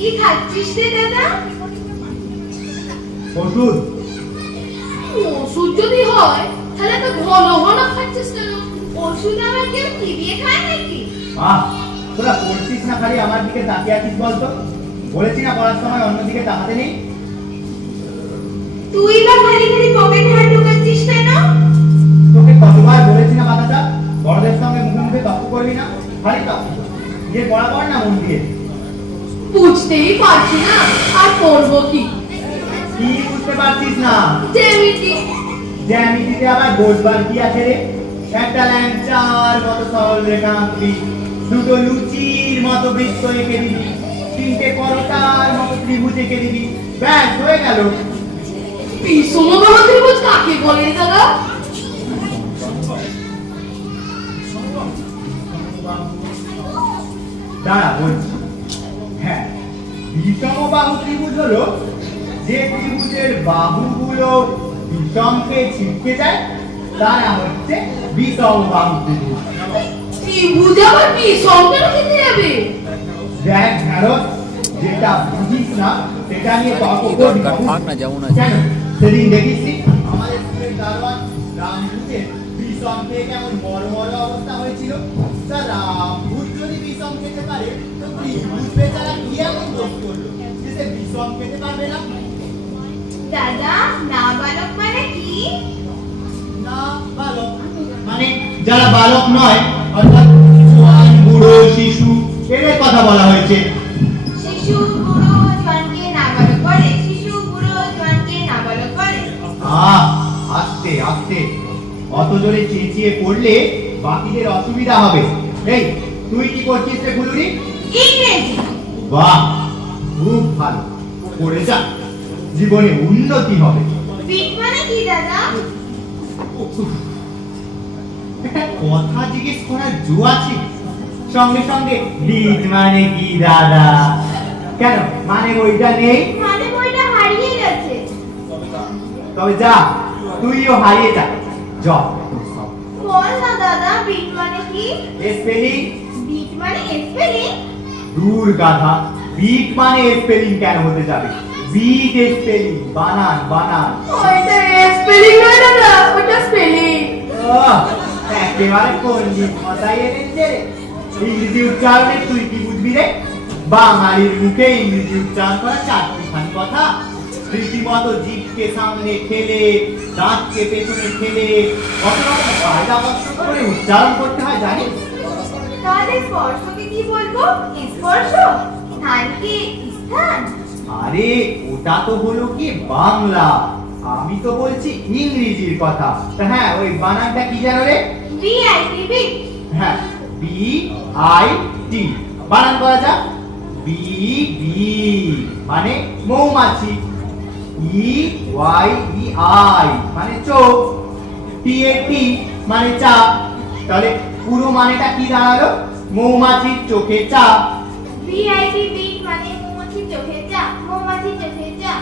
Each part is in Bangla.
কি খাচ্ছিস রে দাদা? ওষুধ। ওষুধ যদি হয় তাহলে তো ঘন ঘন খাচ্ছিস কেন? ওষুধ আবার কেউ চিবিয়ে খায় নাকি? তোরা পড়ছিস না, খালি আমার দিকে তাকিয়ে আছিস বলতো? বলেছি না পড়ার সময় অন্যদিকে তাকাতে নেই? তুই বা খালি খালি পকেটে হাত ঢোকাচ্ছিস কেন? তোকে কতবার বলেছি না বাবাটা, বড়দের সঙ্গে মুখে মুখে তর্ক করবি না, খালি তর্ক যে পড়া কর না মন দিয়ে। বুঝতেই পারছি না, আর পড়বো কি? কি বুঝতে পারছিস না? জ্যামিতি। জ্যামিতিতে আবার বসবার কি আছে রে? একটা ল্যাংচার মতো সরল রেখা আঁকবি, দুটো লুচির মতো বৃত্ত এঁকে দিবি, তিনটে পরোটার মতো ত্রিভুজ এঁকে দিবি, ব্যাস হয়ে গেল। বিষমবাহ ত্রিভুজ কাকে বলে দাদা? দাঁড়া বলছি। হ্যাঁ, বিষমবাহু ত্রিভুজ হলো যে ত্রিভুজের বাহুগুলো বিষমকে ছিটকে যায়, তার নাম হচ্ছে বিষমবাহু ত্রিভুজ। ত্রিভুজ আবার বিষম কেন খেতে যাবে? দেখ ঢেঁড়স, যেটা বুঝিস না সেটা নিয়ে তর্ক করবি কেন? সেদিন দেখিসনি আমাদের স্কুলের দারোয়ান রামভূতের বিষম খেয়ে কেমন বড় বড় অবস্থা হয়েছিল? তা রামভূত যদি বিষম খেতে পারে তো ত্রিভুজ বেচারা কি এমন দোষ করলো যে সে বিষম খেতে পারবে না? দাদা, নাবালক মানে কি? না বালক মানে যারা বালক নয়, অর্থাৎ জোয়ান, বুড়ো, শিশু, এদের কথা বলা হয়েছে। শিশু বুড়ো জোয়ানকে নাবালক বলে। শিশু বুড়ো জোয়ানকে নাবালক বলে। আস্তে আস্তে, অত জোরে চেঁচিয়ে পড়লে বাকিদের অসুবিধা হবে। এই তুই কি করছিস রে ফুলুরি? ইংরেজি। বাহ, খুব ভালো, পড়ে যা, জীবনে উন্নতি হবে। বিট মানে কি দাদা? কথা জিজ্ঞেস করার জো আছে, সঙ্গে সঙ্গে বিট মানে কি দাদা? কেন মানে বইটা নেই? মানে বইটা হারিয়ে গেছে। তবে যা, তুইও হারিয়ে যা। বল না দাদা, বিট মানে কি? স্পেলিং। বিট মানে স্পেলিং? দূর গাধা, বিট মানে স্পেলিং কেন হতে যাবে? বিট স্পেলিং, বানান বানান। ওইটা স্পেলিং না দাদা, ওটা স্পেলিং। একেবারে পণ্ডিত মাথায় এনেছে রে। ইংরেজি উচ্চারণে তুই কি বুঝবি রে? বাঙালির মুখে ইংরেজি উচ্চারণ করা চারটিখানি কথা। রীতিমতো জিভকে সামনে ঠেলে, দাঁতকে পেছনে ঠেলে, কত রকম কায়দা কষ্ট করে উচ্চারণ করতে হয় জানিস? তাহলে স্পর্শকে কি বলবো? স্পর্শ। স্থানকে স্থান। আরে ওটা তো হলো কি বাংলা, আমি তো বলছি ইংরেজির কথা। তা হ্যাঁ, ওই বানানটা কি জানো রে? B I T bit. হ্যাঁ, বি আই টি বানান করা যাক। বি বি মানে মৌমাছি, ই ওয়াই ই আই মানে চোখ, টি এ টি মানে চাপ। তাহলে পুরো মানেটা কি দাঁড়ালো? মৌমাছির চোখে চাপ। বিআইটি বিট মানে মৌমাছির চোখে চাপ। মৌমাছির চোখে চাপ।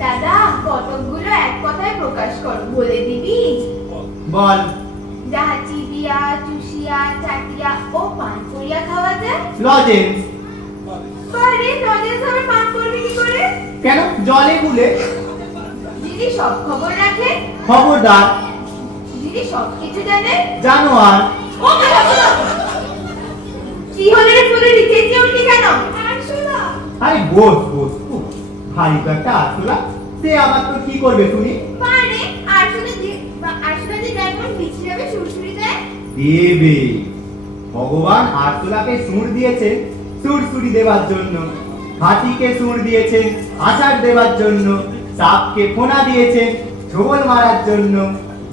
দাদা, কতকগুলো এক কথায় প্রকাশ কর, বলে দিবি? বল। যাহা চিবিয়া, চুষিয়া, চাটিয়া ও পান করিয়া খাওয়া যায়। লজেন্স। বারে, লজেন্স আবার পান করবি কি করে? কেন? জলে গুলে। যিনি সব খবর রাখে। খবরদার। যিনি সবকিছু জানে। জানোয়ার। ও দাদা, দাদা, কি হলো রে ফুলে চেঁচিয়ে উঠলি কেন? আরশোলা। আরে বস বস, ভারী তো একটা আরশোলা, সে আবার তো কি করবে শুনি? বারে, আরশোলা যে ড্রাইভার বিছড়াবে সুরসুরি দেয়। দেবে। ভগবান আরশোলাকে সুর দিয়েছে সুরসুরি দেওয়ার জন্য, হাতিকে সুর দিয়েছে আচার দেওয়ার জন্য, সাপকে ফোনা দিয়েছেন ঝোল মারার জন্য,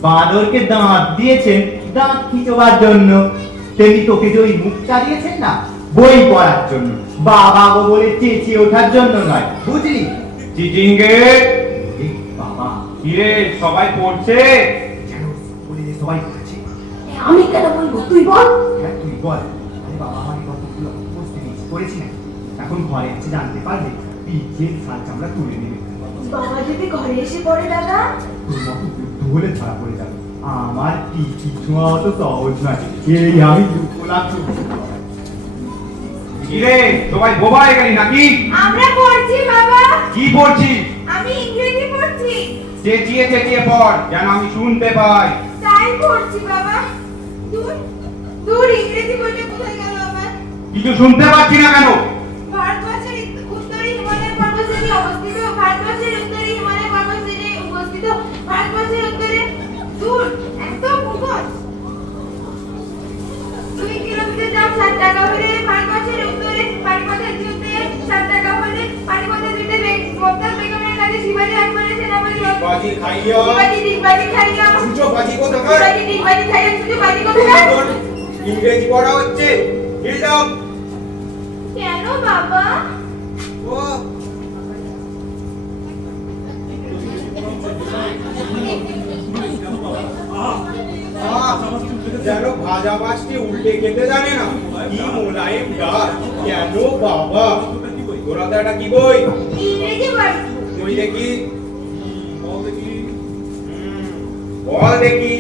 বাঁদরকে দাঁত দিয়েছেন দাঁত খিচোবার জন্য, তেমনি তোকে যে ওই মুখটা দিয়েছেন না, বই পড়ার জন্য, বাবা গো বলে চেঁচিয়ে ওঠার জন্য নয়, বুঝলি? Cheating gate. বাবা, কিরে সবাই পড়ছে? যেন বলে যে সবাই পড়ছে। আমি কেন বলবো, তুই বল। হ্যাঁ তুই বল। আরে বাবা, আমার কতগুলো বসতে দিয়েছি, করেছি না? এখন ঘরে এসে জানতে পারবে, পিঠের ছাল চামড়া তুলে নেবে। বাবা যদি ঘরে এসে পড়ে দাদা? তোর মতো বুদ্ধ হলে ধরা পড়ে যাবে। আমার কি কিছু অত সহজ নয়, এই আমি দুঃখ লাভ করছি। কিরে সবাই বোবা হয়ে গেলি নাকি? আমরা পড়ছি বাবা। কি পড়ছিস? আমি ইংরেজি পড়ছি। চেঁচিয়ে চেঁচিয়ে পড় যেন আমি শুনতে পাই। তাই পড়ছি বাবা। দূর দূর ইংরেজি বইটা কোথায় গেল আমার? কিছু শুনতে পাচ্ছি না কেন? ভারতবর্ষের উত্তরে হিমালয় পর্বতশ্রেণী অবস্থিত। ভারতবর্ষের উত্তরে হিমালয় পর্বতশ্রেণী অবস্থিত। ভারতবর্ষের উত্তরে দূর এত মুখোশ। 2 কিলোমিটার দাম 7 টাকা হলে ভারতবর্ষের উত্তরে পানিপথের যুদ্ধে 7 টাকা হলে পানিপথের যুদ্ধে মোক্তার বেগমের কাছে শিবাজী আকবরের সেনাপতি বাজি খাইয়া শিবাজী দিগবাজি খাইয়া সূর্য বাজি কোথাকার? শিবাজী দিগবাজি খাইয়া শুধু বাজি কোথায়? ইংরেজি পড়া হচ্ছে হিলডম। কেন বাবা? ও যেন ভাজা মাছটি উল্টে খেতে জানে না। কি মোলায়েম গাছ, কেন বাবা? তোরা তো এটা কি বই? ইংরেজি বই। বই দেখি, বল দেখি।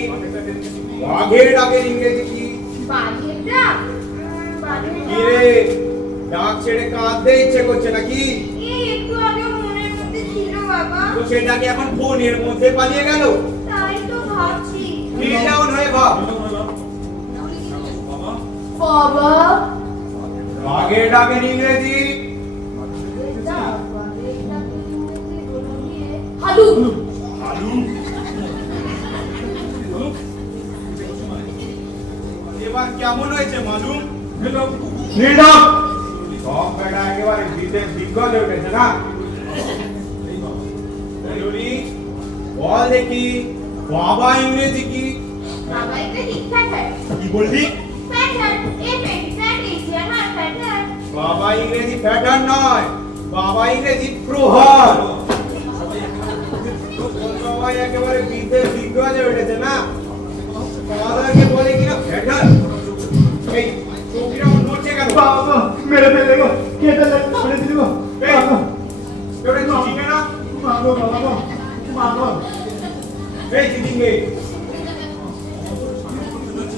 বাঘের ডাকের ইংরেজি কি? বাঘের ডাক? বাঘের কি ডাক? রে, ডাক ছেড়ে কাঁদতে ইচ্ছে করছে নাকি? এই একটু আগে মনের মধ্যে ছিল বাবা। তো সেটাকে এখন ফোনের মধ্যে পালিয়ে গেল। তাই তো ভাবছি। ফিল ডাউন হয়ে ভাব। বাবা বাঘের ডাকের ইংরেজি হালু। আলু। এবার কেমন হয়েছে মালুম? নীলদম সব বেটা একেবারে বিদেশ দিগ্গজ হয়ে উঠেছে না? বলুনি, বল দেখি বাবা ইংরেজি কি? বাবা এটা ঠিকঠাক है। কি বললি? প্যাটার্ন এ প্যাটার্ন ইছে আমার প্যাটার্ন। বাবা ইংরেজি প্যাটার্ন নয়, বাবা ইংরেজি প্রহার। সবাই একেবারে বিদেশ দিগ্গজ হয়ে উঠেছে না? দাদাকে বলে কিনা প্যাটার্ন। এই চোখটা আমার নড়ছে কেন? বাবা মেরে ফেলে গো, কেটে মেরে দিল গো। এই, বাবা তোরা কি চিনে না? মাগো বাবা মাগো। এই চিটিংগে,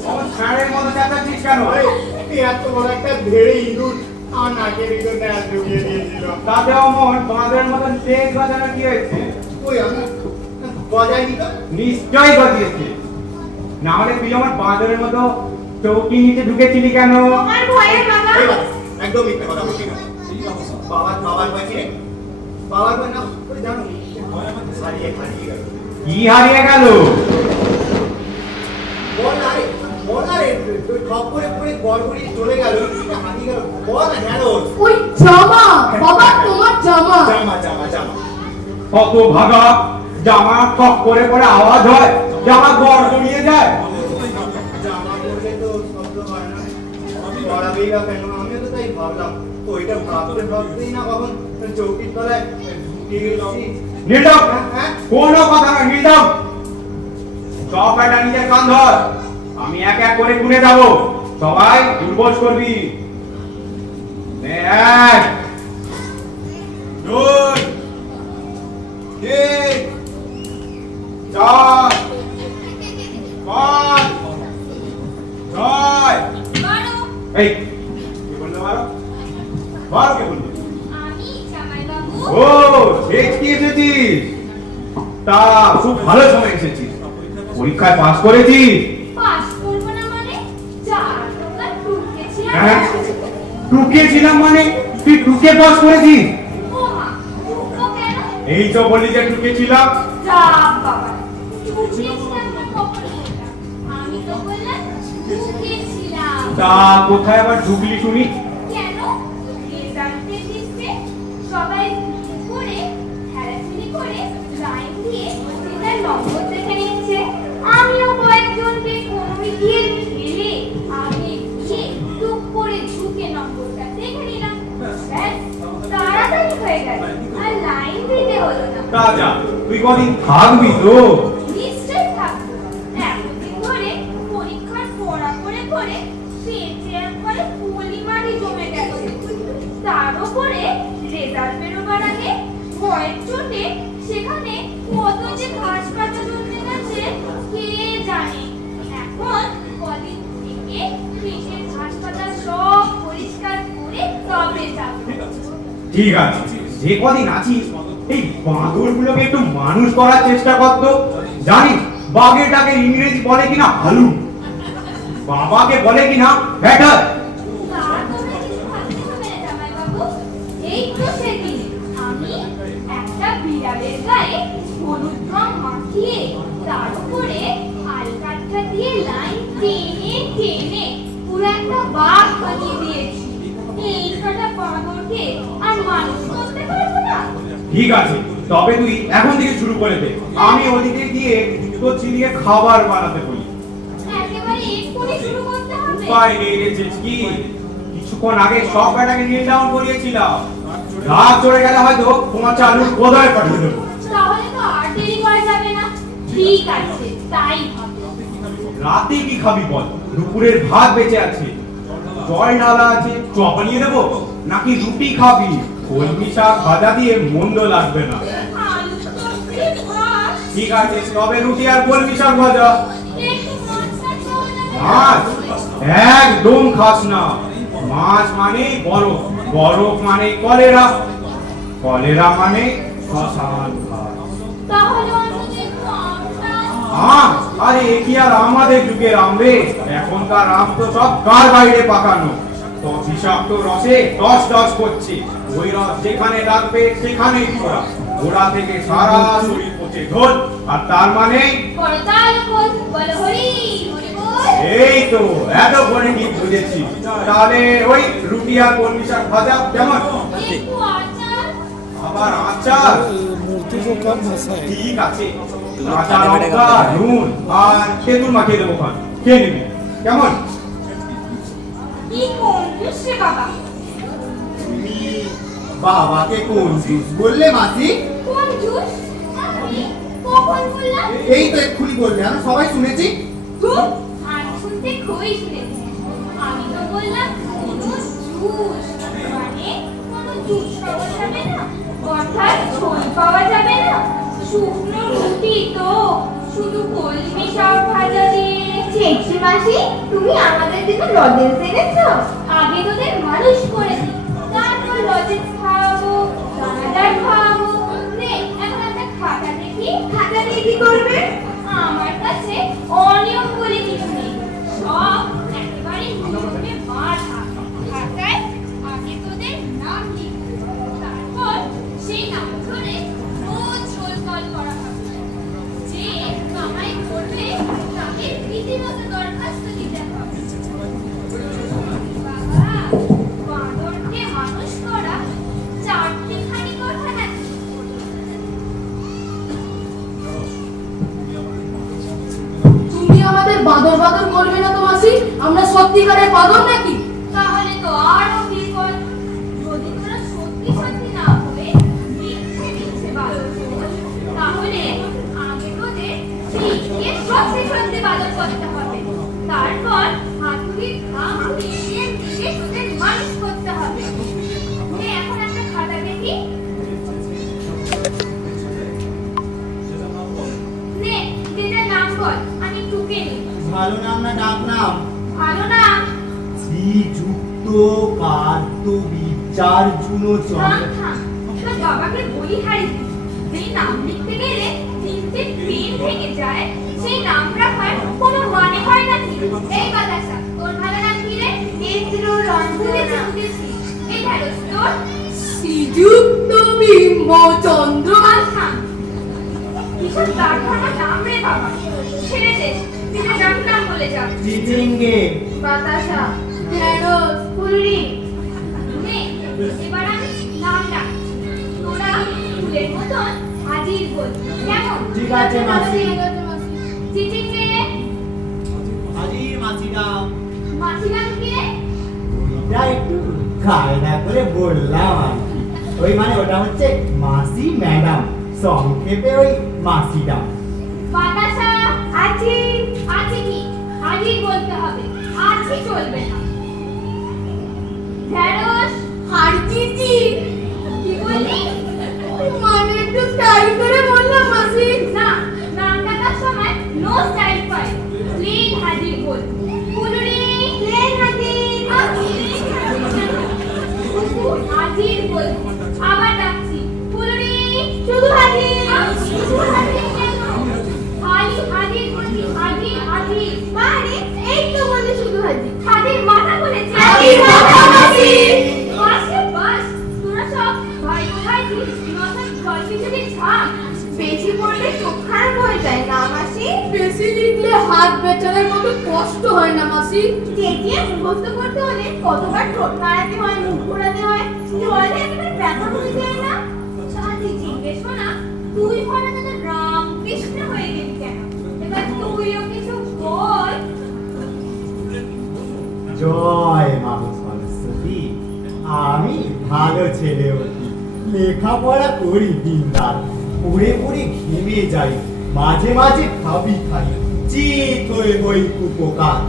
আমার ছাড়ের মতো চেঁচাচ্ছিস কেন? আরে এই এত বড় একটা ধেড়ে ইঁদুর আমার নাকের ভিতরে ঢুকিয়ে দিয়েছিল। তাতে অমন তোমাদের মতন তেজ বাজানো কি হয়েছে? ওই আমি বজায়নি তো। নিশ্চয়ই বাজিয়েছে। না হলে তুই আমার বাঁদরের মতো চৌকি নিচে ঢুকেছিলি কেন? আমার ভয়ে বাবা। এই বাবা, একদম মিথ্যে কথা বলছি না। বাবার ভয় কি রে? বাবার ভয় না ওই জানো হারিয়ে গেল। কি হারিয়ে গেল? বল না রে তুই খপ করে পড়ে গড়গড়ি চলে গেল, হারিয়ে গেল। বল না গেল ওই জামা বাবা, তোমার জামা। জামা জামা জামা। কত ভাগা জামা কক করে করে আওয়াজ হয়, জামা গড় গড়িয়ে যায়। জামা পরলে তো শব্দ হয় না, গড়াবেই বা কেন? আমিও তো তাই ভাবলাম। তো এটা ভাবতেই না কখন চৌকির তলায় ঢুকে গেছি। নীলদম হ্যাঁ? কোনো কথা না। নীলদম সব বেটা নিজের কান ধর, আমি এক এক করে গুনে যাব। সবাই দুর্বশ করবি। নে, 1 দুই, তিন, 4, 5, 6। বারো। এই কি বললে? বারো কে বললি? আমি জামাই বাবু। ও দেখতে এসেছিস? তা খুব ভালো সময় এসেছিস। পরীক্ষায় পাস করেছিস? পাস করব না মানে? চার টাকা ঢুকেছিলাম। হ্যাঁ, টুকে ছিলাম মানে তুই টুকে পাস করেছিস? ও মা, ও কেন? এই তো বললি যে টুকে ছিলাম। যা বাবা, ঢুকেছিলাম না কখন বললাম? আমি তো বললাম ঢুকেছিলাম। তা কোথায় আবার ঢুকলি শুনি? কেন? রেজাল্টের লিস্টে সবাই করে হেরাফেরি করে লাইন দিয়ে তার নম্বর দেখে নিচ্ছে। আমিও কয়েকজনকে কোনোই দিয়ে ঠেলে আগে গিয়ে টুক করে ঝুঁকে নম্বরটা দেখে নিলাম। ব্যাস, তাড়াতাড়ি হয়ে গেল আর লাইন দিতে হলো না। তা যা, তুই কদিন থাকবি তো? নিশ্চয়ই থাকবো। এতদিন ধরে পরীক্ষার পড়া করে করে পেটে একবারে পলিমারি জমে গেছে। তার উপরে রেজাল্ট বেরোবার আগে ভয়ের চোটে সেখানে কত যে ঘাস পাতা জমে গেছে কে জানে। এখন কদিন থেকে পেটের ঘাস পাতা সব পরিষ্কার করে ঠিক আছে, যে কদিন আছি এই বাঁদরগুলোকে একটু মানুষ করার চেষ্টা করতো। জানিস বাঘেটাকে ইংরেজি বলে কিনা হালু, বাবাকে বলে কিনা ব্যাটার। তার কোনো কিছু ভাবতে হবে না জামাইবাবু। এই তো সেদিন আমি একটা বিড়ালের গায়ে হলুদ রং মাখিয়ে তার উপরে আলকাতরা দিয়ে লাইন টেনে টেনে পুরো একটা বাঘ বানিয়ে দিয়েছি। এই কটা বাঁদরকে আর মানুষ করতে পারবো না। ঠিক আছে, তবে তুই এখন থেকে শুরু করে দে, আমি ওদিকে গিয়ে তো চিনিয়ে খাবার বানাতে বলি। একেবারে এক্ষুনি শুরু করতে হবে। উপায় নেই রে চেচকি, কিছুক্ষণ আগে সব ব্যাটাকে নীল ডাউন করিয়েছিলাম। রাত চড়ে গেলে হয়তো তোমার চালুর কোথায় পাঠিয়ে দেবো। তাহলে তো আর দেরি করা যাবে না। ঠিক আছে, তাই হবে। রাতে কি খাবি বল? দুপুরের ভাত বেঁচে আছে, জল ঢালা আছে, চপ বানিয়ে দেবো নাকি রুটি খাবি? কলমি শাক ভাজা দিয়ে মন্দ লাগবে না। আলু চচ্চড়ি, ভাত, ঠিক আছে, তবে রুটি আর কলমি শাক ভাজা। একটু মাছ থাকতে হবে না? মাছ একদম খাস না। মাছ মানে বরফ, বরফ মানে কলেরা, কলেরা মানে শ্মশান ঘাট। তাহলে অন্তত একটু আমটা। আম? আরে এ কি আর আমাদের যুগের আম রে? এখনকার আম তো সব কার বাইরে পাকানো, তো বিষাক্ত রসে টস টস করছে। ওই রস যেখানে লাগবে সেখানেই পোড়া, গোড়া থেকে সারা শরীর পচে ঢোল। আর তার মানে করতাল বল, বল হরি হরি বল। এই তো এত করে ঠিক বুঝেছি। তাহলে ওই রুটি আর কলমি শাক ভাজা কেমন? একটু আচার। আবার আচার? मूर्ति को कम हंसाए। ঠিক আছে, কাঁচা লঙ্কা, নুন আর তেঁতুল মাখিয়ে দেবো, খান খেয়ে নিবি কেমন? কি কঞ্জুস রে বাবা। তুমি বাবাকে কোন জুস বললে মাসি? কঞ্জুস? আমি কখন বললাম? এই তো এক্ষুনি বললে, আমি সবাই শুনেছি। ধুর, আমি শুনতে খুবই শুনেছি। আমি তো বললাম কোনো জুস, মানে কোনো জুস পাওয়া যাবে না, অর্থাৎ ঝোল পাওয়া যাবে না। শুকনো রুটি তো শুধু কলমি শাক ভাজা দিয়ে। ছেঁচি মাসি, তুমি আমাদের জন্য লজেন্স এনেছো? আগে তোদের মানুষ করে দিই, তারপর লজেন্স খাওয়াবো, দানাদার খাওয়াবো। নে, এখন একটা খাতা দেখি। খাতা দিয়ে কি করবে? আমার কাছে অনিয়ম বলে কিছু নেই, সব একেবারে নিয়মে বাঁধা। খাতায় আগে তোদের নাম লিখবে, তারপর সেই নাম ধরে রোজ রোল কল করা হবে। যে কামাই করবে তাকে রীতিমতো দরখাস্ত দিতে হবে। বাবা, বাঁদরকে মানুষ করা চারটিখানি কথা নাকি? তুমি আমাদের বাদর বাদর করবে না তো মাসি? আমরা সত্যিকারের বাদর নাকি? তাহলে তো আরো বিপদ। যদি তোরা সত্যি সত্যি না হয়ে মিথ্যে মিথ্যে বাদর করিস, তাহলে আগে তোদের পিটিয়ে সত্যি সত্যি বাদর করতে হবে। তারপর হাতুড়ির ঘাম মিশিয়ে মিশিয়ে তোদের মানুষ করতে হবে। নে, এখন একটা খাতা দেখি। নে, যেটার নাম বল, আমি টুকে নিই। ভালো নাম না ডাক নাম? ভালো না? শ্রীযুক্ত কার্তবীর্যার্জুন থাম থাম, তোর বাবাকে বলি হারিয়ে দিস। যেই নাম লিখতে গেলে তিনটে পেন ভেঙে যায়, সেই নাম রাখার কোনো মানে হয় নাকি? এই বাতাসা, তোর ভালো নাম কি রে? নেত্র রঞ্জনা। বুঝেছি। এই ঢ্যাঁড়স তোর? শ্রীযুক্ত বিম্বচন্দ্র। থাম থাম, কিসব তার ভাঙা নাম রে বাবা। ছেড়ে দে, নিজের নাম বলে যা। চিচিঙ্গে। বাতাসা, ঢ্যাঁড়স, ফুলরি। নে, এবার আমি নাম ডাকছি, তোরা ফুলের মতন হাজির বল, কেমন? ঠিক আছে মাসি। চিচিঙ্গে। হাজির মাসিরাম। মাছি নাম কি রে? ওইটা একটু কায়দা করে বললাম আর কি। ওই মানে ওটা হচ্ছে মাসি ম্যাডাম, সংক্ষেপে ওই মাসিডাম। বাতাসা। আছি। আছি কি? হাজির বলতে হবে, আছি চলবে না। ঢ্যাঁড়স। হারজিজি। কি বললি? মানে একটু স্টাইল করে বললাম মাসি। না, নাম ডাকার সময় নো স্টাইল পাই, প্লেন হাজির বল। ফুলুরি, প্লেন হাজির। হাজির বল। মাসি? চেঁচিয়ে মুখস্থ করতে হলে কতবার ঠোঁট নাড়াতে হয়, মুখ ঘোরাতে হয়, জলে একেবারে ব্যথা হয়ে যায় না? সাথী জিজ্ঞেস না, তুই ভরা দাদা রামকৃষ্ণ হয়ে গেলি কেন? এবার তুইও কিছু বল। জয় মানুষ সরস্বতী, আমি ভালো ছেলে অতি, লেখাপড়া করি দিনরাত, পড়ে পড়ে ঘেমে যাই, মাঝে মাঝে ভাবি খাই, চিত হয়ে হই উপকার।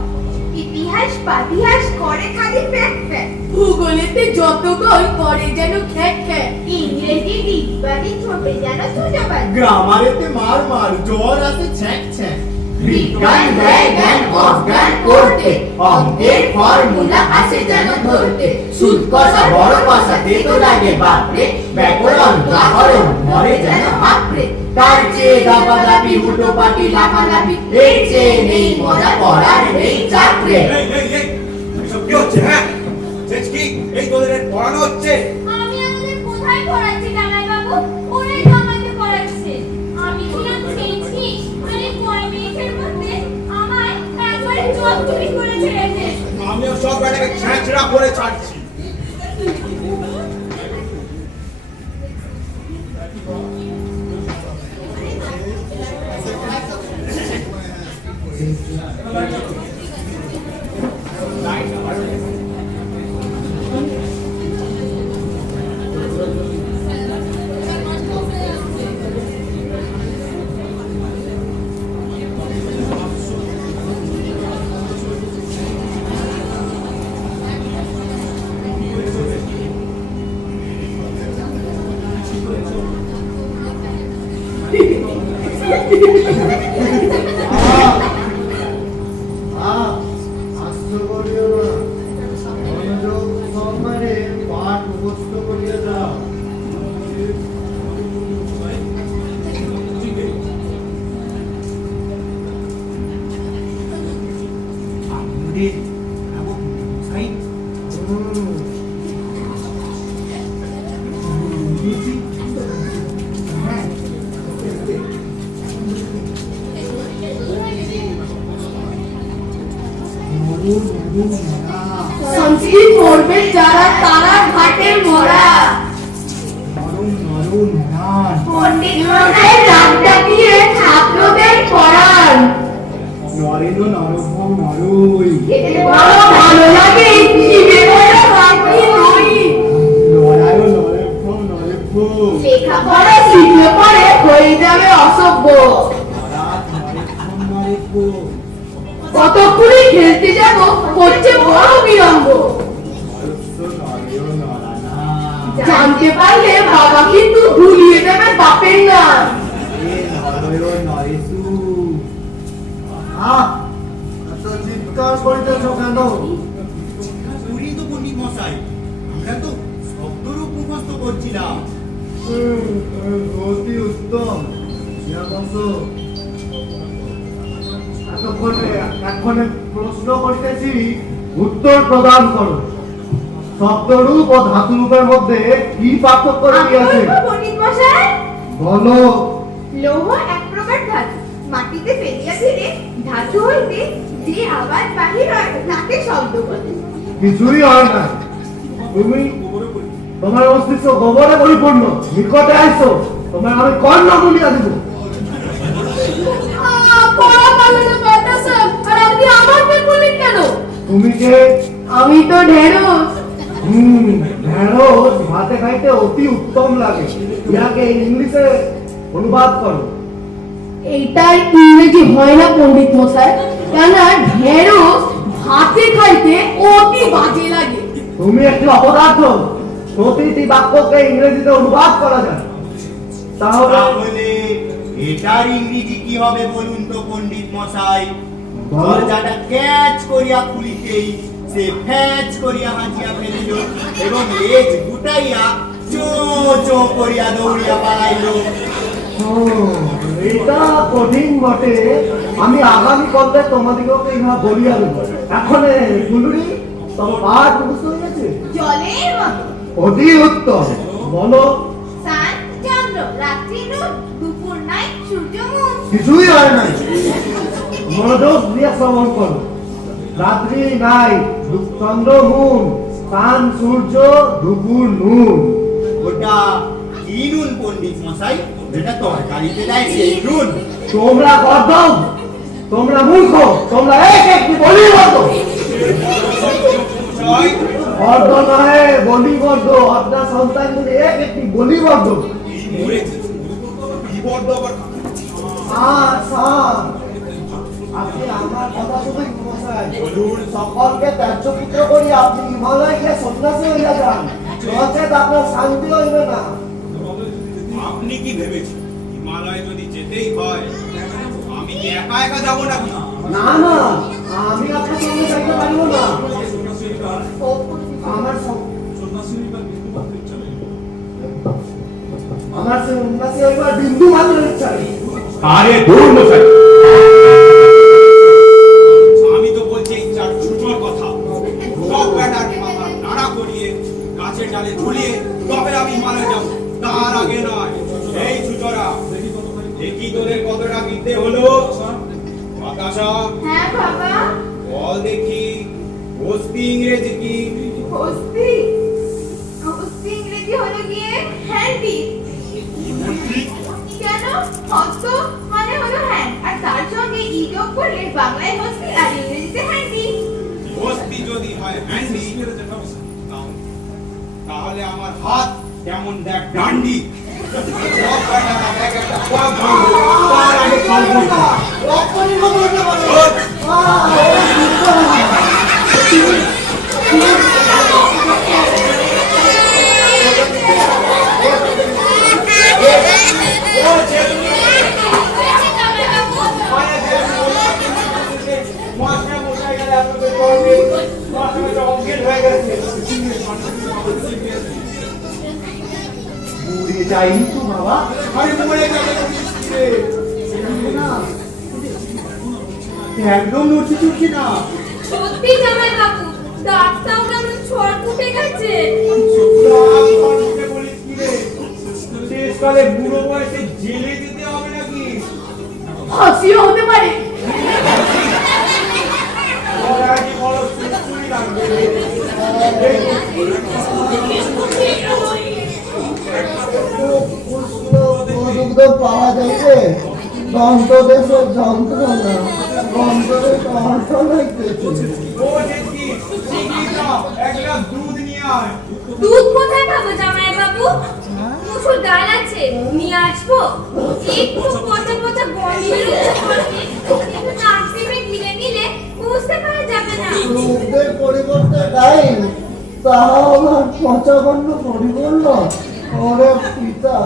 ইতিহাস পাতিহাস করে খালি প্যাক প্যাক, ভূগোলেতে যত গল করে যেন খ্যাক খ্যাক, ইংরেজি দিকবাদি ছোটে যেন সুজাবাদ, গ্রামারেতে মার মার, জ্বর আসে ছ্যাঁক ছ্যাঁক, বিজ্ঞান দেয় জ্ঞান অজ্ঞান করতে, অঙ্কের ফর্মুলা আসে যেন ধরতে, সুদ কষা বড় কষা তেতো লাগে বাপরে, ব্যাকরণ ব্যাকরণ মরে যেন বাপরে, তার চেয়ে দাপাদাপি হুটো পাটি লাফালাফি, এর চেয়ে নেই মজা পড়ার নেই চাকরে। এসব কি হচ্ছে? হ্যাঁ, শেষ কি এই তোদের পড়ানো হচ্ছে? আমি আমাদের কোথায় পড়াচ্ছি জামাইবাবু? ওরাই তো আমাকে পড়াচ্ছে। আমি ছিলাম চেঁচি, আর এই কয় মিনিটের মধ্যে আমায় একবারে চোখ চুরি করে ছেড়েছে। আমিও সব ব্যাটাকে ছ্যাঁচড়া করে ছাড়ছি। সংস্কৃত পড়বে যারা তারা ঘাটে মরা, পণ্ডিত মশাই নামটা দিয়ে ছাত্রদের পড়ান, নরেন্দ্র নরভম নরই, এতে বড় ভালো লাগে শিবে বড় আপনি নই, নরায় নরভম নরভম, লেখাপড়া শিখলে পরে হয়ে যাবে অসভ্য, কতক্ষণে খেলতে যাব হচ্ছে বড় বিলম্ব, জানতে পারলে বাবা কিন্তু ভুলিয়ে দেবে বাপের নাম। চিৎকার করিতেছ কেন? পুরী তো পণ্ডিত মশাই, আমরা তো শব্দরূপ মুখস্থ করছিলাম। অতি উত্তম, এক্ষণে প্রশ্ন করিতেছি, উত্তর প্রদান করো। শব্দরূপ ও ধাতুরূপের মধ্যে কি পার্থক্য রয়েছে? পণ্ডিত মশাই, বলো। লৌহ এক প্রকার ধাতু, মাটিতে ফেলিয়া দিলে ধাতু হইতে যে আওয়াজ বাহির হয় তাকে শব্দ বলে। কিছুই হয় না, তুমি তোমার অস্তিত্ব গোবরে পরিপূর্ণ, নিকটে আইসো, তোমার আমি কর্ণ বলিয়া দিব। পড়া পারলে না বেটা স্যার, আর আপনি আমাকে বললেন কেন? তুমি কে? আমি তো ঢেঁড়স। ঢেঁড়স ভাতে খাইতে অতি উত্তম লাগে, ইয়াকে ইংলিশে অনুবাদ করো। এইটার ইংরেজি হয় না পণ্ডিত মশাই, কেন ঢেঁড়স ভাতে খাইতে অতি বাজে লাগে। তুমি একটি অপদার্থ, প্রতিটি বাক্যকে ইংরেজিতে অনুবাদ করা যায়। তাহলে এটার ইংরেজি কি হবে বলুন তো পণ্ডিত মশাই? দরজাটা ক্যাচ করিয়া খুলিতেই সে ফ্যাচ করিয়া হাঁচিয়া ফেলিল এবং লেজ গুটাইয়া চো চো করিয়া দৌড়িয়া পালাইল। এটা কঠিন বটে, আমি আগামী কলে তোমাদিগকে ইহা বলিয়া দেব। এখন গুলুরি তোমার পাঠ মুখস্থ হয়ে গেছে? জলের মতো অতি উত্তম, বলো। সান চন্দ্র, রাত্রি রোদ, দুপুর নাই সূর্য মুখ। কিছুই হয় নাই, মনোযোগ দিয়া শ্রবণ করো। রাত্রি নাই, চন্দ্র মুন, চাঁদ সূর্য, দুপুর নুন। ওটা কি নুন পণ্ডিত মশাই? যেটা তরকারিতে দেয় সেই নুন। তোমরা গর্দম, তোমরা মূর্খ, তোমরা এক একটি বলিবদ্ধ। জয় গর্দ নয়, বলিবদ্ধ। আপনার সন্তানগুলি এক একটি বলিবদ্ধ। মরেছে বিবর্দ আবার আপনি আমার কথা শুনুন মশাই। সকলকে ত্যায্য পুত্র করি আপনি হিমালয় গিয়ে সন্ন্যাসী হইয়া যান, নচেত আপনার শান্তি হইবে না। আপনি কি ভেবেছেন হিমালয়ে যদি যেতেই হয় আমি কি একা একা যাবো নাকি? না না, আমি আপনার সঙ্গে যাইতে পারিব না। আমার সে উন্নতি হইবার বিন্দু মাত্র ইচ্ছা নেই। আরে দূর মশাই, আমি তো বলছি এই চার ছুটোর কথা। সব ব্যাটার মাথা নাড়া করিয়ে গাছে ডালে ঝুলিয়ে তবে আমি হিমালয়ে যাবো, তার আগে নয়। এই ছুটোরা দেখি তোদের কতটা বিদ্যে হলো। বাতাসা হ্যাঁ বাবা। বল দেখি বস্তি ইংরেজি কি? হস্তি হস্তি ইংরেজি হলো গিয়ে হ্যান্ডি। কেন? হস্ত মানে হলো হ্যান্ড, আর তার সঙ্গে ই যোগ করলে বাংলায় হস্তি আর ইংরেজিতে হ্যান্ডি। বস্তি যদি হয় হ্যান্ডি তাহলে আমার হাত কেমন দেখ ডান্ডি। সব ব্যাটারা এক একটা পথ ধরবো, তার আগে চলবো না। মরে যাইনি তো বাবা? আরে মরে যাবে একদম নড়ছে চড়ছে না। সত্যি জামাই বাবু, দাঁতটাও কেমন ছটফুটে গেছে। শেষকালে বুড়ো বয়সে জেলে যেতে হবে নাকি? হাসিও হতে পারে। দুগ্ধ পাওয়া যাইবে, দন্তদেশের যন্ত্রণা, দন্তদেশ অর্থ লাগতেছে। দুধ নিয়ে আয়। দুধ কোথায় পাবো জামাই বাবু? মুসুর ডাল আছে, নিয়ে আসবো। একটু পচা পচা গন্ধ বেরোচ্ছে, একটু নাক গিলে নিলে বুঝতে পারা যাবে না। রূপের পরিবর্তে ডাইন, তাহা আমার পচাগণ্ড পরিপূর্ণ। ওরে পিতা,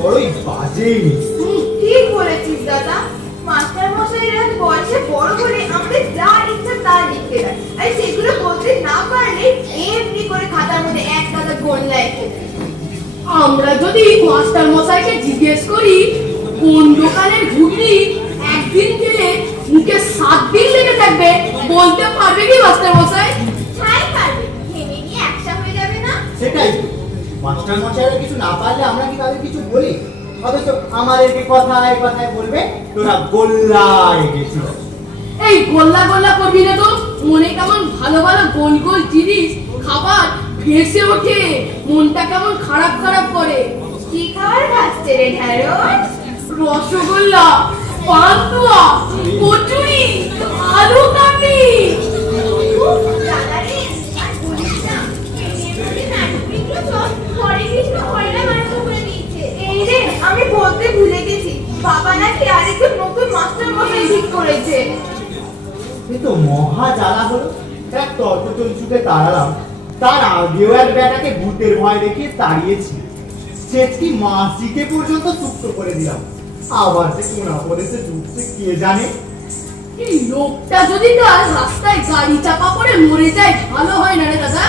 বড়ই বাজে মিষ্টি। ঠিক বলেছিস দাদা। মাস্টার মশাইরা বয়সে বড় হলে আমাদের যা ইচ্ছা তা লিখতে দেয়, আর সেগুলো বলতে না পারলে এমনি করে খাতার মধ্যে এক গাদা গোল্লা এঁকে দেয়। আমরা যদি মাস্টার মশাইকে জিজ্ঞেস করি কোন দোকানের ঘুগনি একদিন খেলে মুখে 7 দিন লেগে থাকবে, বলতে পারবে কি মাস্টার মশাই? হ্যাঁ পারবে, ভেবে নিয়ে একসা হয়ে যাবে না। সেটাই তো। মাস্টার মশাইরা কিছু না পারলে আমরা কি তাদের কিছু বলি? অথচ আমাদেরকে কথায় কথায় বলবে তোরা গোল্লা এঁকেছিস। এই গোল্লা গোল্লা করবি না তো, মনে কেমন ভালো ভালো গোল গোল জিনিস খাবার ভেসে ওঠে, মনটা কেমন খারাপ খারাপ করে। কি খাবার খাচ্ছে রে ঢ্যাঁড়স? রসগোল্লা, পান্তুয়া, কচুরি, আলু কাবলি। দাদা রে, আর বলিস না, পেটের মধ্যে নাটুগুলো সব হরে কৃষ্ণ হরে রাম আরম্ভ করে দিয়েছে। এই রে, আমি বলতে ভুলে গেছি, বাবা নাকি আরেকজন নতুন মাস্টার মশাই ঠিক করেছে। এ তো মহা জ্বালা হলো। এক তর্ক চলছুতে তাড়ালাম, তার আগেও এক বেটাকে ভূতের ভয় দেখিয়ে তাড়িয়েছি। চেটকি মাসিকে পর্যন্ত চুক্ত করে দিলাম। আবার যে কোনা পড়েছে ঢুকছে কে জানে। এই লোকটা যদি তার রাস্তায় গাড়ি চাপা পড়ে মরে যায় ভালো হয় না রে দাদা?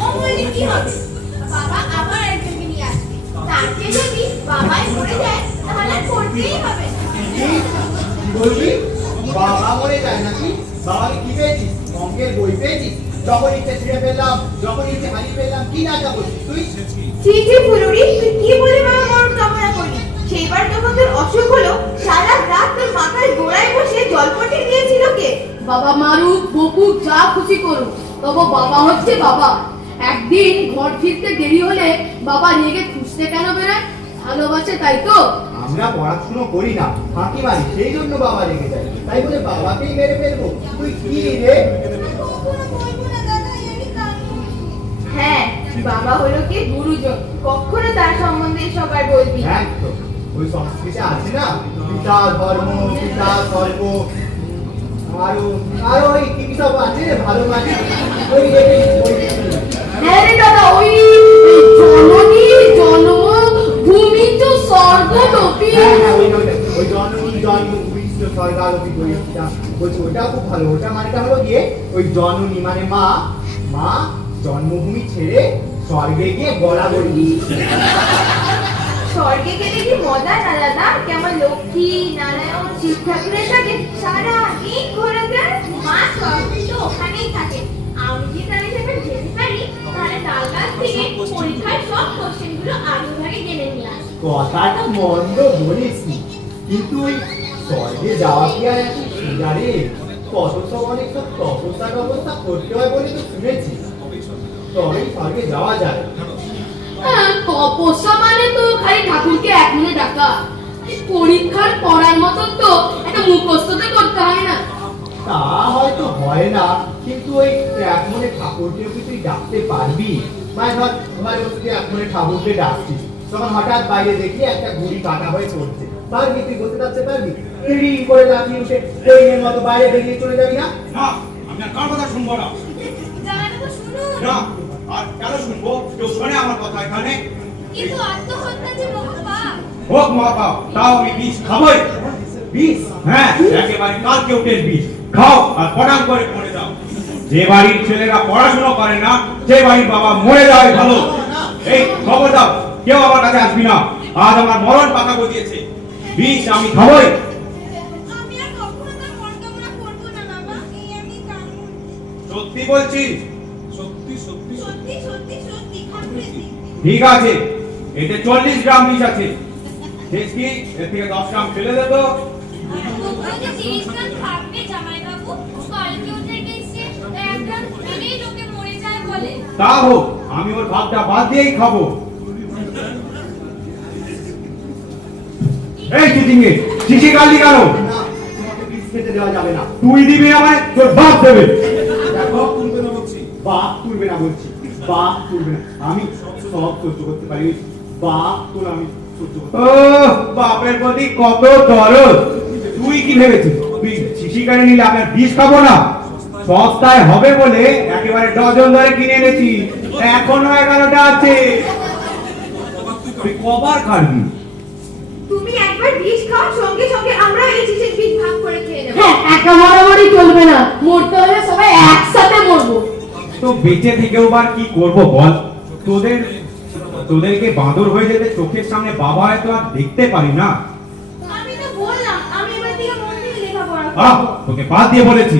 ও বললে কি হবে? বাবা আবার একজনকে নিয়ে আসবে। তাকে যদি বাবাই মরে যায় তাহলে আর করতেই হবে না। কি বলবি? বাবা মরে যায় নাকি? বাবাকে কি পেয়েছিস? অঙ্কের বই পেয়েছিস? যখন ইচ্ছে ছিঁড়ে ফেললাম, যখন ইচ্ছে হারিয়ে ফেললাম, কি না যা বলছিস তুই? ছি ছি ফুলুরি, তুই কি বলে বাবা মরণ কামনা করলি? সেইবার যখন তোর অসুখ হলো সারা রাত তোর মাথায় গোড়ায় বসে জলপট্টি দিয়েছিল কে? বাবা মারুক বকুক যা খুশি করুক, তবে বাবা হচ্ছে বাবা। একদিন ঘর ফিরতে দেরি হলে বাবা রেগে খুঁজতে কেন বেরোয়? ভালোবাসে তাই তো। আমরা পড়াশুনো করি না, ফাঁকি মারি, সেই জন্য বাবা রেগে যায়। তাই বলে বাবাকেই মেরে ফেলবো? তুই কি রে? হ্যাঁ, বাবা হলো কি গুরুজন, কখনো তার সম্বন্ধে সবাই বলবি না। একদম। ওই সংস্কৃতে আছে না, পিতা ধর্ম, পিতা স্বর্গ, আরো ওই কি কি সব আছে রে, ভালো মানে ওই হ্যাঁ রে দাদা, ওই জননী জন্ম ভূমি তো স্বর্গলোপী। ওই জননী জন্ম বিশ্ব স্বর্গালোপী বইটা বলছি, ওটা খুব ভালো। ওটা মানেটা হলো গিয়ে ওই জননী মানে মা, মা জন্মভূমি ছেড়ে স্বর্গে গিয়ে গড়াগড়ি। স্বর্গে গেলে কি মজা না দাদা? কেমন লক্ষ্মী নারায়ণ শিব ঠাকুরের সাথে সারা দিন ঘোরা যায়। মা স্বর্গে তো ওখানেই থাকে। আমি যে তার হিসেবে যেতে পারি, তাহলে তার কাছ থেকে পরীক্ষার সব কোশ্চেনগুলো আগে ভাগে জেনে নিয়ে আসি। কথাটা মন্দ বলিসনি, কিন্তু ওই স্বর্গে যাওয়া কি আর এখন সোজা রে? কত সব অনেক সব তপস্যার ব্যবস্থা করতে হয় বলে তো শুনেছি, তবেই স্বর্গে যাওয়া যায়। তপস্যা মানে তো খালি ঠাকুরকে এক মনে ডাকা। এই পরীক্ষার পড়ার মতন তো একটা মুখস্থ তো করতে হয় না। তা হয়তো হয় না, কিন্তু ওই এক মনে ঠাকুরকে কি তুই ডাকতে পারবি? মানে ধর ঘরে বসে এক মনে ঠাকুরকে ডাকছিস, তখন হঠাৎ বাইরে দেখি একটা ঘুড়ি কাটা হয়ে পড়ছে, পারবি তুই বসে থাকতে পারবি? তিড়ি করে লাফিয়ে উঠে ট্রেনের মতো বাইরে বেরিয়ে চলে যাবি না? না, আমি আর কার কথা শুনবো না। জানো তো শুনুন। না, আর কেন শুনবো? কেউ শোনে আমার কথা এখানে? কিন্তু আত্মহত্যা যে মহাপাপ। হোক মহাপাপ, তাও আমি বিষ খাবোই। বিষ? হ্যাঁ, একেবারে কালকে উঠে বিষ খাও আর পটাং করে মরে যাও। যে বাড়ির ছেলেরা পড়াশোনা করে না, সে বাড়ির বাবা মরে যায় ভালো। এই খবর দাও, কেউ আমার কাছে আসবি না। আজ আমার মরণ পাকা বদিয়েছে, বিষ আমি খাবোই। আমি আর কখনো তার মনকামনা করবো না বাবা। এই আমি কামড়। সত্যি বলছিস? সত্যি সত্যি সত্যি সত্যি সত্যি ঠাকুরের দিন। ঠিক আছে, এতে 40 গ্রাম বিষ আছে। দেখ কি এর থেকে 10 গ্রাম ফেলে দে তো। তোমরা যে 30 গ্রাম থাকবে জামাইবাবু, কালকে ওদের গেছে 1 গ্রাম খেলেই লোকে মরে যায় বলে। তা হোক, আমি ওর ভাতটা বাদ দিয়েই খাবো। এই চিচিঙ্গে, চিচি গালি কেন? না, তোমাকে বিষ খেতে দেওয়া যাবে না। তুই দিবি আমায়, তোর বাপ দেবে। দেখো, বাপ তুলবে না বলছি, বাপ তুলবে না। আমি সব সহ্য করতে পারি, ওই বাপ তোল আমি সহ্য করতে ও বাপের প্রতি কত দরদ। তুই কি ভেবেছিস তুই শিশি গাড়ি নিলে আমি আর বিষ খাবো না? সস্তায় হবে বলে একেবারে ডজন ধরে কিনে এনেছি, এখনো 11টা আছে। তুই কবার খাবি? তুমি একবার বিষ খাও, সঙ্গে সঙ্গে আমরা এই চিচির বিষ ভাগ করে খেয়ে নেব। হ্যাঁ, একা মরামরি চলবে না, মরতে হলে সবাই একসাথে মরবো। তো বেঁচে থেকেও বার কি করব বল? তোদেরকে বাঁদর হয়ে যেতে চোখের সামনে বাবা হয়তো আর দেখতে পারি না। আমি তো বললাম আমি এবার থেকে মন দিয়ে লেখাপড়া আহ, করব। তোকে বাদ দিয়ে বলেছি।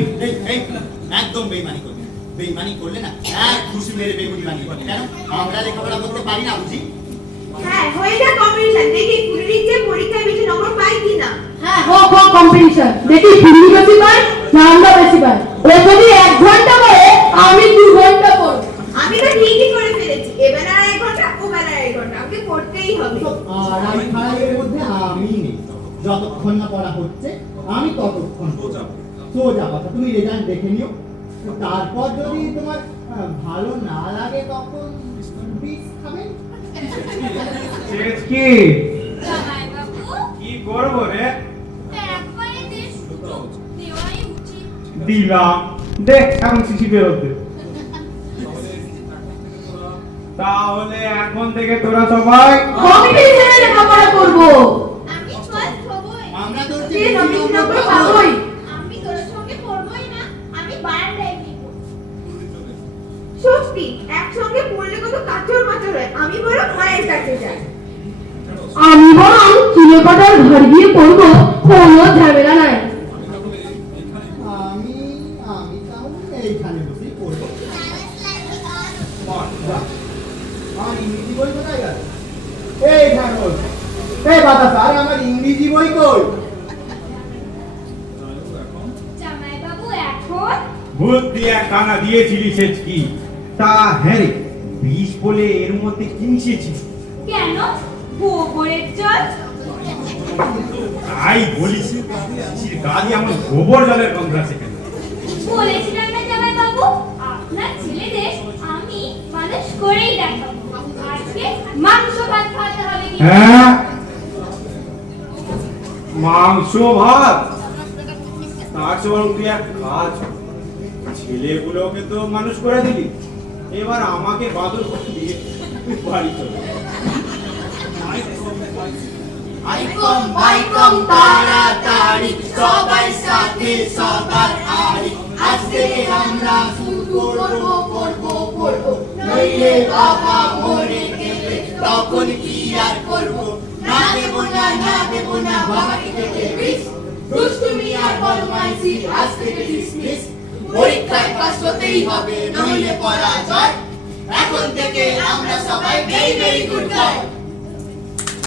একদম বেইমানি করবে না। বেইমানি করলে না এক ঘুষি মেরে বেগুনি বানিয়ে দেবে। কেন আমরা লেখাপড়া করতে পারি না বুঝি? হ্যাঁ, হয়ে যা কম্পিটিশন, দেখি কুড়ির যে পরীক্ষায় বেশি নম্বর পাই কিনা। হ্যাঁ, হোক হোক কম্পিটিশন, দেখি ফিল্মি বেশি পায় না আমরা বেশি পাই। ও যদি 1 ঘন্টা করে, আমি 2 ঘন্টা করব। আমি তো ঠিকই করে ফেলেছি, এবার আর 1 ঘন্টা, ওবার আর 1 ঘন্টা, আমাকে পড়তেই হবে। আড়াই খাড়াইয়ের মধ্যে আমি নেই, যতক্ষণ না পড়া হচ্ছে আমি ততক্ষণ সোজা কথা। তুমি রেজাল্ট দেখে নিও, তারপর যদি তোমার ভালো না লাগে তখন বিষ খাবে। শেষ কি? জামাইবাবু, কি করবো রে? একবারে দেশ সুযোগ দেওয়াই উচিত। দিলাম, দেখ এখন শিশি বেরোতে। তাহলে এখন থেকে তোরা সবাই কম্পিটিশনে লেখাপড়া করব। আমি ফার্স্ট হবই। আমরা তো যে 90 নম্বর পাবোই। আমি তোর সঙ্গে পড়বই না, আমি বারান্দায় নিব। সত্যি একসঙ্গে পড়লে কত কাচর মাচর হয়। আমি বরং মায়ের কাছে যাই। আমি বরং চিলেকটার ঘর গিয়ে পড়বো, কোনো ঝামেলা নাই। আমি তাহলে এইখানে বসেই পড়বো। আমার ইংরেজি বই কোথায় গেল? এই ঢাকল, এই বাতাসা, ভূত দিয়ে একখানা দিয়েছিলি কি? তা হ্যাঁ রে, বিষ বলে এর মধ্যে কি মিশিয়েছিস? কেন গোবরের জল? তাই বলিস, গা দিয়ে আমার গোবর জলের গন্ধ আছে কেন? বলেছিলাম না জামাই বাবু, আপনার ছেলেদের আমি মানুষ করেই দেখাবো। আজকে মাংস ভাত খাওয়াতে হবে কি? হ্যাঁ, মাংস ভাত? তার সময় তুই এক কাজ, ছেলেগুলোকে তো মানুষ করে দিলি, এবার আমাকে বাদর করে দিয়ে তুই বাড়ি চলে যা। আইকম বাইকম তাড়াতাড়ি সবাই সাথে সবার আড়ি আজ থেকে আমরা শুরু করব নইলে বাবা মরে গেলে তখন কি আর করব না দেব না বাবাকে থেকে বিষ দুষ্টুমি আর বদমাইশি আজ থেকে ডিসমিস পরীক্ষায় পাস হতেই হবে নইলে পরাজয় এখন থেকে আমরা সবাই ভেরি ভেরি গুড গাই